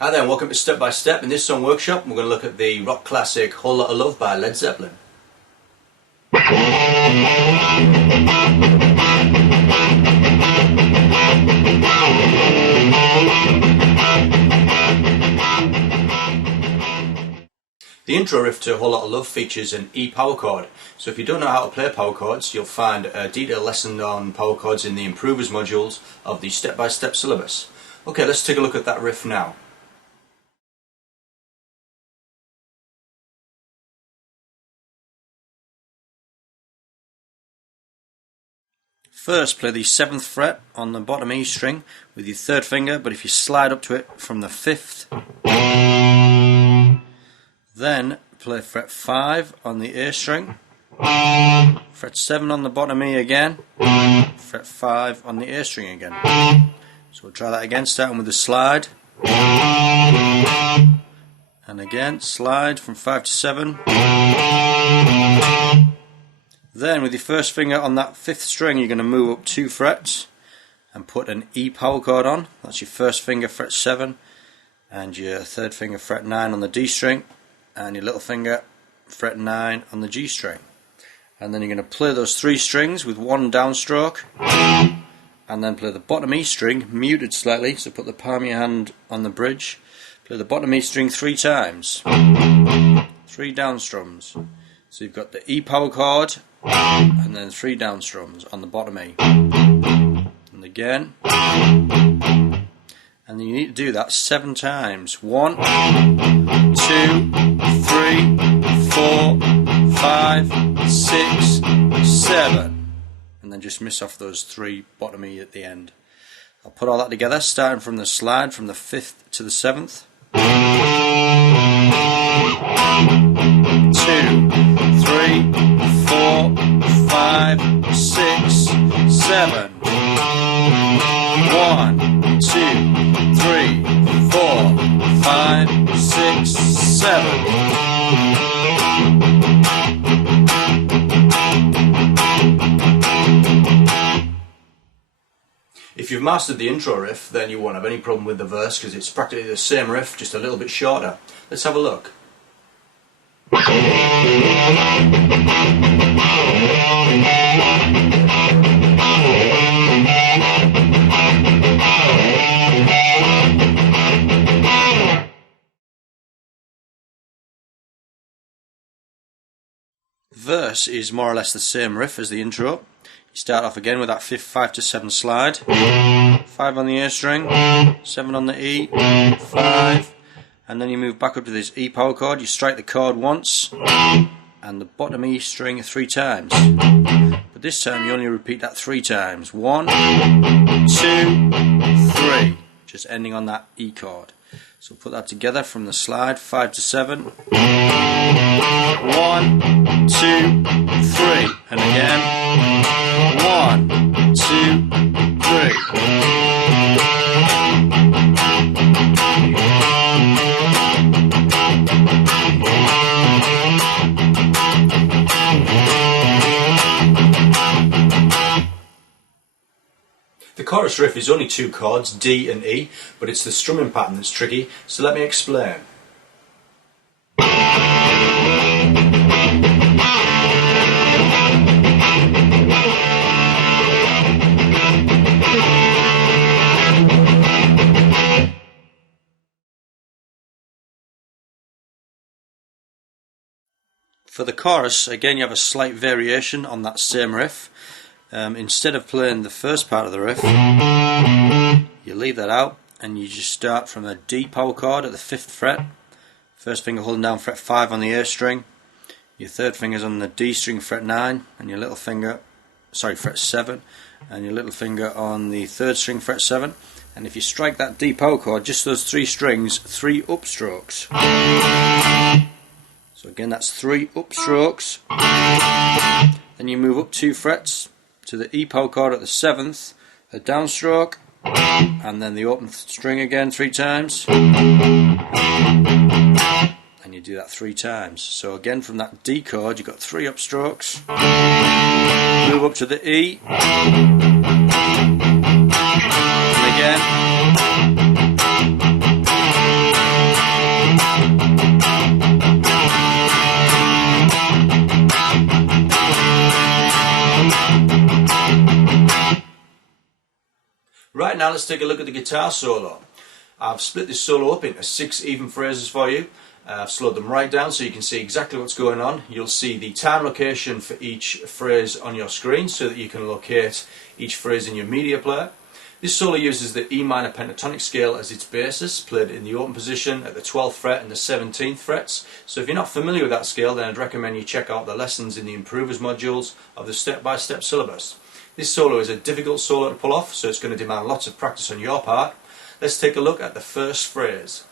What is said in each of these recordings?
Hi there and welcome to Step by Step. In this song workshop we're going to look at the rock classic Whole Lotta Love by Led Zeppelin. The intro riff to Whole Lotta Love features an E power chord, so if you don't know how to play power chords you'll find a detailed lesson on power chords in the Improvers modules of the Step by Step syllabus. Okay, let's take a look at that riff now. First, play the 7th fret on the bottom E string with your 3rd finger, but if you slide up to it from the 5th, then play fret 5 on the A string, fret 7 on the bottom E again, fret 5 on the A string again. So we'll try that again, starting with the slide, and again slide from 5 to 7. Then with your first finger on that 5th string you're going to move up 2 frets and put an E power chord on. That's your first finger fret 7 and your 3rd finger fret 9 on the D string and your little finger fret 9 on the G string. And then you're going to play those 3 strings with 1 downstroke and then play the bottom E string muted slightly, so put the palm of your hand on the bridge, play the bottom E string 3 times, 3 down strums. So you've got the E power chord and then 3 down strums on the bottom E, and again, and then you need to do that 7 times. 1, 2, 3, 4, 5, 6, 7, and then just miss off those 3 bottom E at the end. I'll put all that together, starting from the slide from the 5th to the 7th. 2, 3, 4, 5, 6, 7. 1, 2, 3, 4, 5, 6, 7. If you've mastered the intro riff, then you won't have any problem with the verse because it's practically the same riff, just a little bit shorter. Let's have a look. Verse is more or less the same riff as the intro. You start off again with that 5 to 7 slide, 5 on the A string, 7 on the E, 5, and then you move back up to this E power chord. You strike the chord once and the bottom E string 3 times, but this time you only repeat that 3 times. 1, 2, 3, just ending on that E chord. So put that together from the slide, 5 to 7, 1, 2, 3, and again, 1, 2, 3. The chorus riff is only 2 chords, D and E, but it's the strumming pattern that's tricky, so let me explain. For the chorus, again you have a slight variation on that same riff. Instead of playing the first part of the riff, you leave that out and you just start from a D power chord at the 5th fret, first finger holding down fret 5 on the A string, your 3rd finger's on the D string fret 9 and your little finger, fret 7, and your little finger on the 3rd string fret 7, and if you strike that D power chord, just those 3 strings, 3 upstrokes. So again that's 3 upstrokes, then you move up 2 frets to the E power chord at the 7th, a downstroke, and then the open string again 3 times, and you do that 3 times. So again from that D chord you've got 3 upstrokes, move up to the E, and again, Right, now let's take a look at the guitar solo. I've split this solo up into 6 even phrases for you. I've slowed them right down so you can see exactly what's going on. You'll see the time location for each phrase on your screen so that you can locate each phrase in your media player. This solo uses the E minor pentatonic scale as its basis, played in the open position at the 12th fret and the 17th frets. So if you're not familiar with that scale, then I'd recommend you check out the lessons in the Improvers modules of the step-by-step syllabus. This solo is a difficult solo to pull off, so it's going to demand lots of practice on your part. Let's take a look at the first phrase.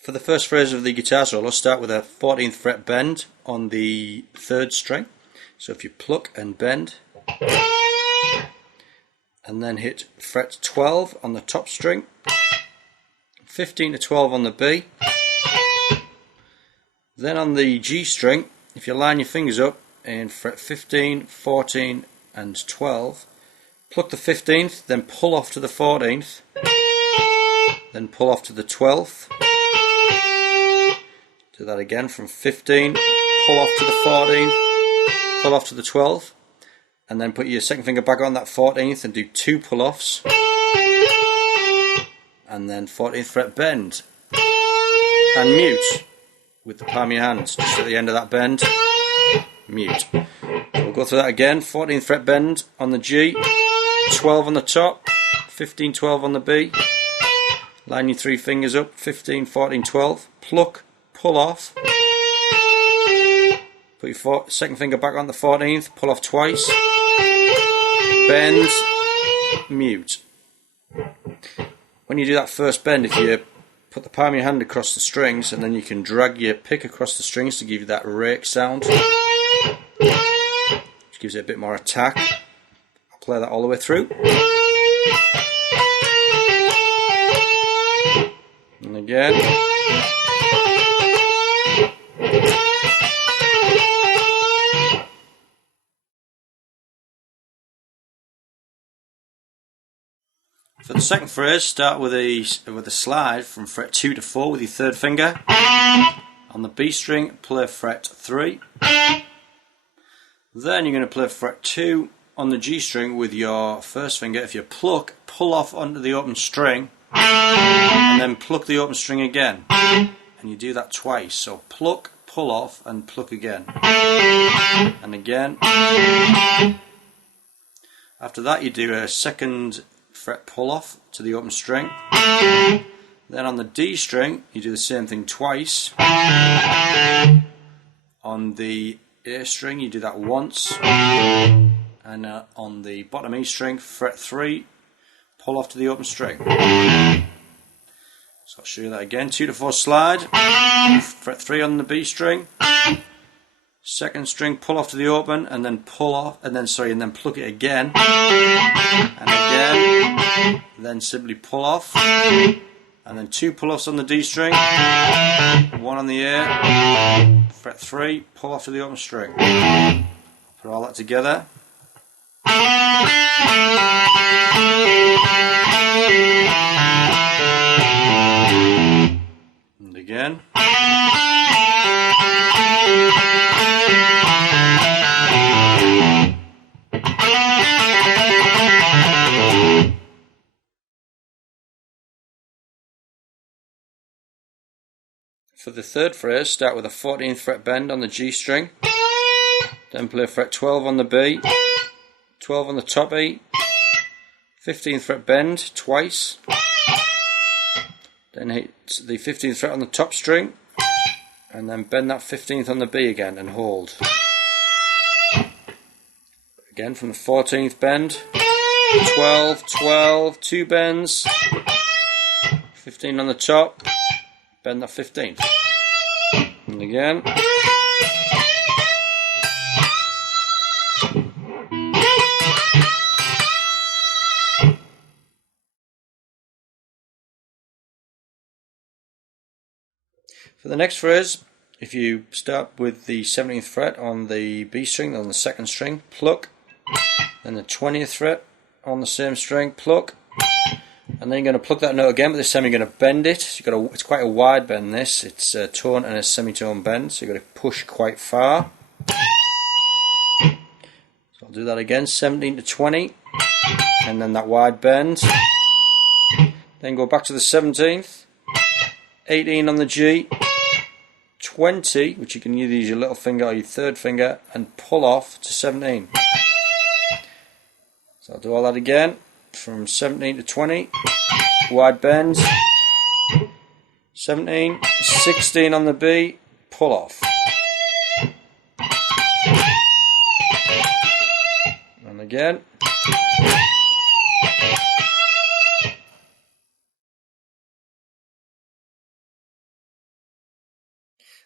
For the first phrase of the guitar solo, start with a 14th fret bend on the 3rd string. So if you pluck and bend, and then hit fret 12 on the top string, 15 to 12 on the B, then on the G string, if you line your fingers up in fret 15, 14 and 12, pluck the 15th, then pull off to the 14th, then pull off to the 12th. Do that again from 15, pull off to the 14th, pull off to the 12th, and then put your second finger back on that 14th and do 2 pull-offs, and then 14th fret bend, and mute with the palm of your hands, just at the end of that bend, mute. We'll go through that again, 14th fret bend on the G, 12 on the top, 15, 12 on the B, line your 3 fingers up, 15, 14, 12, pluck, pull off, put your second finger back on the 14th, pull off twice, bend, mute. When you do that first bend, if you put the palm of your hand across the strings and then you can drag your pick across the strings to give you that rake sound, which gives it a bit more attack. I'll play that all the way through. And again. For the second phrase, start with a slide from fret 2 to 4 with your 3rd finger. On the B string, play fret 3. Then you're going to play fret 2 on the G string with your 1st finger. If you pluck, pull off onto the open string, and then pluck the open string again. And you do that twice. So pluck, pull off, and pluck again. And again. After that, you do a 2nd fret pull off to the open string. Then on the D string you do the same thing twice. On the A string you do that once, and on the bottom E string, fret 3, pull off to the open string. So I'll show you that again. 2 to 4 slide, fret 3 on the B string, 2nd string, pull off to the open, and then pull off, and then pluck it again, and again, then simply pull off, and then 2 pull-offs on the D string, 1 on the A, fret 3, pull off to the open string. Put all that together. And again. For the third phrase, start with a 14th fret bend on the G string, then play fret 12 on the B, 12 on the top E, 15th fret bend twice, then hit the 15th fret on the top string, and then bend that 15th on the B again and hold. Again from the 14th bend, 12, 12, 2 bends, 15 on the top, bend that 15th, and again. For the next phrase, if you start with the 17th fret on the B string, on the second string, pluck, then the 20th fret on the same string, pluck, and then you're going to pluck that note again, but this time you're going to bend it. So it's quite a wide bend this, it's a tone and a semitone bend, so you've got to push quite far. So I'll do that again, 17 to 20, and then that wide bend. Then go back to the 17th, 18 on the G, 20, which you can either use your little finger or your third finger, and pull off to 17. So I'll do all that again, from 17 to 20, wide bend, 17, 16 on the B, pull off. And again.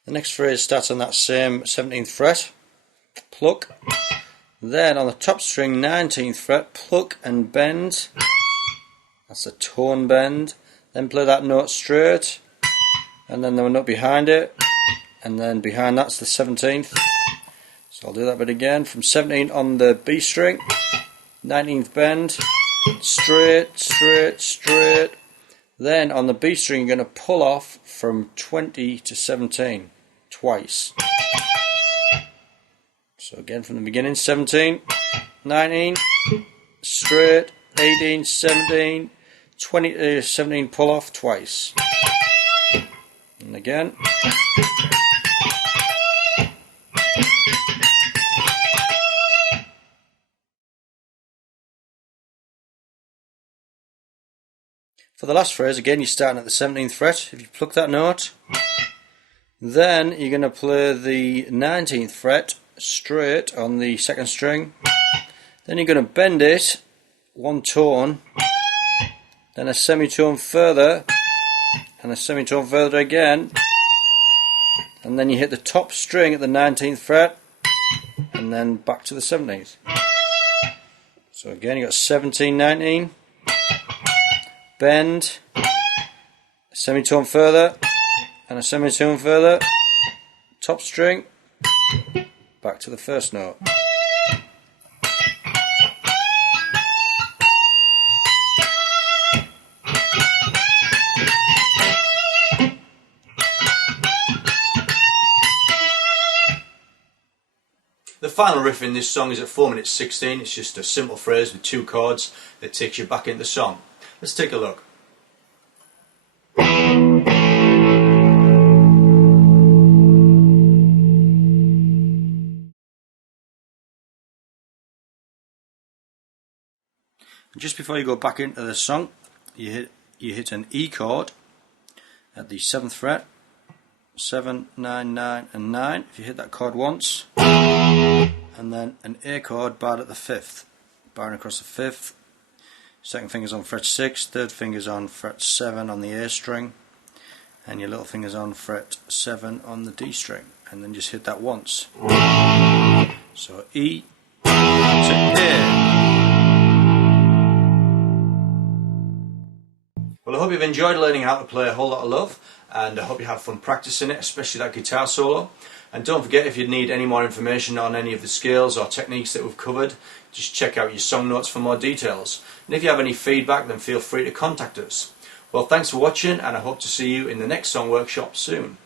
The next phrase starts on that same 17th fret, pluck, then on the top string 19th fret, pluck and bend, that's a tone bend, then play that note straight, and then the note behind it, and then behind that's the 17th, so I'll do that bit again, from 17 on the B string, 19th bend, straight, straight, straight, then on the B string you're going to pull off from 20 to 17 twice. So again from the beginning, 17, 19, straight, 18, 17, 20 to 17, pull off twice. And again. For the last phrase, again you're starting at the 17th fret. If you pluck that note, then you're going to play the 19th fret straight on the second string. Then you're going to bend it one tone, then a semitone further, and a semitone further again, and then you hit the top string at the 19th fret, and then back to the 17th. So again you got 17, 19. Bend, a semitone further, and a semitone further, top string, back to the first note. The final riff in this song is at 4 minutes 16. It's just a simple phrase with 2 chords that takes you back into the song. Let's take a look. Just before you go back into the song, you hit an E chord at the 7th fret, 7, 9, 9 and 9. If you hit that chord once, and then an A chord barred at the 5th, barring across the 5th. Second finger's on fret 6, third finger's on fret 7 on the A string, and your little finger's on fret 7 on the D string, and then just hit that once. So E to A. Well, I hope you've enjoyed learning how to play A Whole Lotta Love, and I hope you have fun practicing it, especially that guitar solo. And don't forget, if you need any more information on any of the scales or techniques that we've covered, just check out your song notes for more details. And if you have any feedback, then feel free to contact us. Well, thanks for watching, and I hope to see you in the next song workshop soon.